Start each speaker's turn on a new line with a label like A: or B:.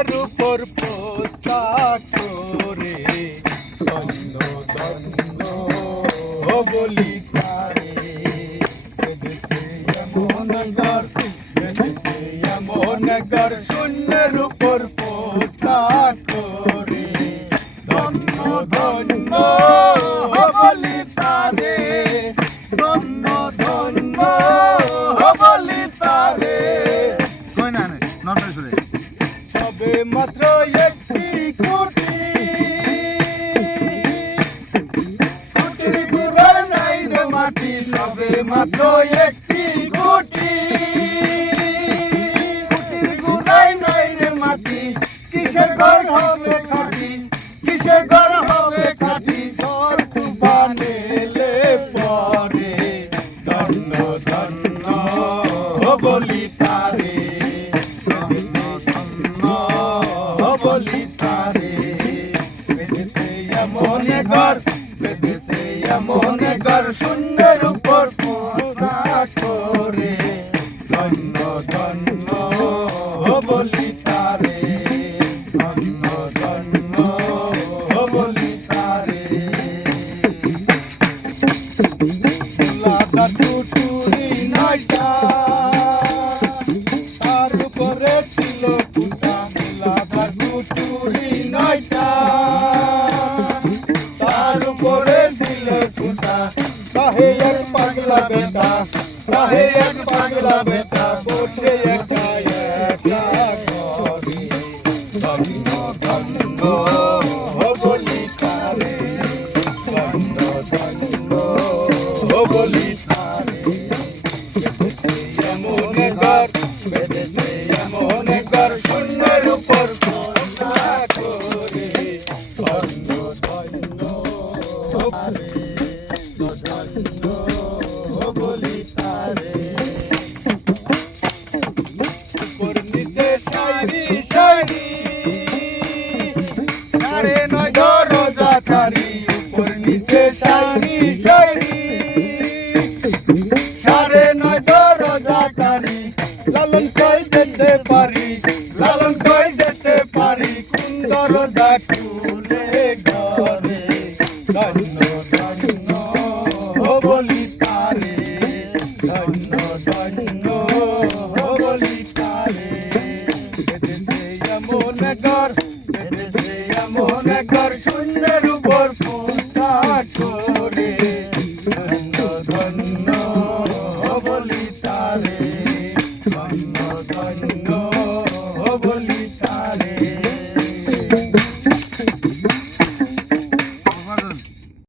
A: শূন্যের উপর পোস্তা করে ধন্য ও বলি তারে এমন ঘর এমন ঘর, শূন্যের উপর পোস্তা করে ধন্য ও বলি তারে ধন্য ও বলি সবে মাত্র একটি কোটি কোটির গুড়ার নাই রে মাটি, সবে মাত্র একটি কোটি কোটির গুড়াই নাই রে মাটি, কিসের ঘর হবে খাটি, কিসের ঘর হবে খাটি? ঘর বানেলে পরে, ধন্য ধন্য এমন ঘর এমন ঘর শূন্যের উপর। কুটা কাহে এক পাগলা বেটা কাহে এক পাগলা বেটা, বসে একা একা করে ধন্য ধন্য বলি তারে ধন্য ধন্য বলি তারে এমন ঘর বেঁধেছে দরজা খুলে ঘরে ধন্য ধন্য বলি তারে ধন্য ধন্য বলি তারে শূন্যের উপর